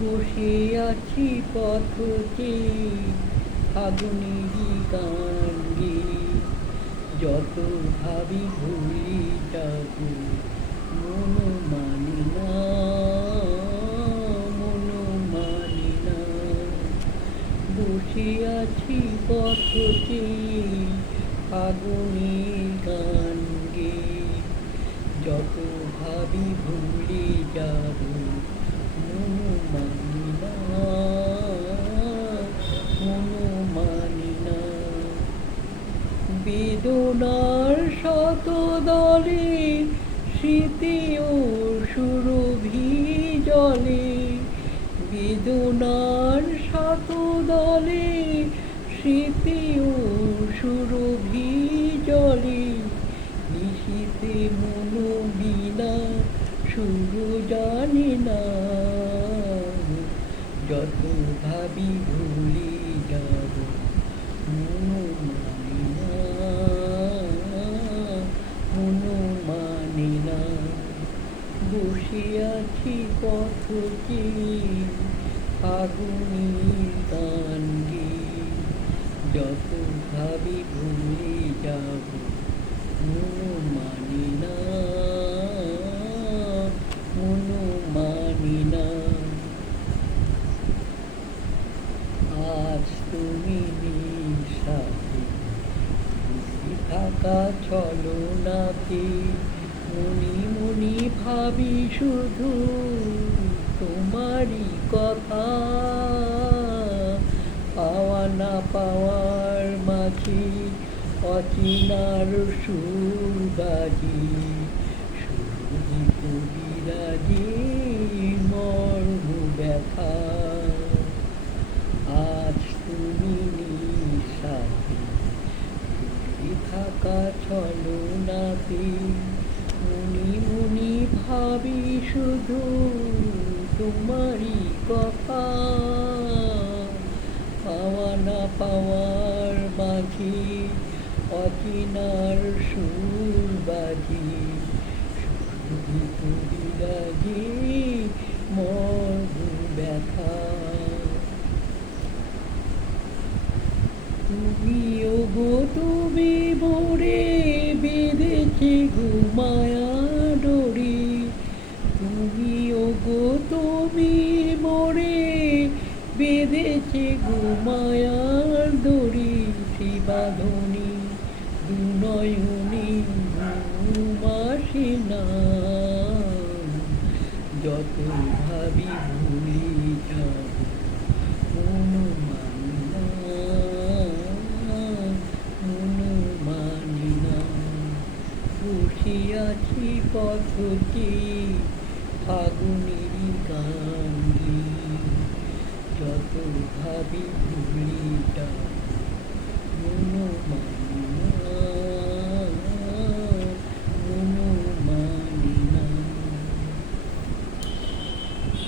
বসে আছি পথে ফাগুনেরই গান গেয়ে, যত ভাবি ভুলি যাব মন মানি না, মন মানি না। বসে আছি পথে ফাগুনের গান গেয়ে, যত ভাবি ভুলে যাব মন মানি না, মন মানি না। বেদনার শত দলে স্মৃতি ও সুরভি জলে, বেদনার শত দলে স্মৃতি ও সুরভি জলে, নিশীথে মন বিনা সুর জানি না, যত ভাবি ভুলে যাব মন মানি না, মন মানি না। বসে আছি পথে ফাগুনের গান গেয়ে, যত ভাবি ভুলে যাব মন মানি না, মন মানি না। আজ তুমি নেই সাথে, বসে থাকা ছলনাতে মনি মনি ভাবি শুধু তোমারই কথা। পাওয়া না পাওয়ার মাঝে অচেনার সুর বাজে, সুরভি কবিরাজে মর্ম ব্যথা। আজ তুমি নেই সাথে, বসে থাকা ছলনাতে মনি মনি ভাবি শুধু তোমারই কথা। পাওয়া না পাওয়ার মাঝে অচেনার সুর বাজে, সুরভি কবিরাজে মর্ম ব্যথা। তুমিও গো তুমি মোরে বেঁধেছি ঘুমায়া ডোরে, তুমিও গো তুমি মোরে বেঁধেছি ঘুমায়ার ডোরে, সে বাঁধনে দুনয়নে ঘুম আসে না, যত ভাবি ভুলে যাব মন মানি না, মন মানি না। বসে আছি পথে ফাগুনেরই গান গেয়ে, যত ভাবি ভুলে যাব মন মানি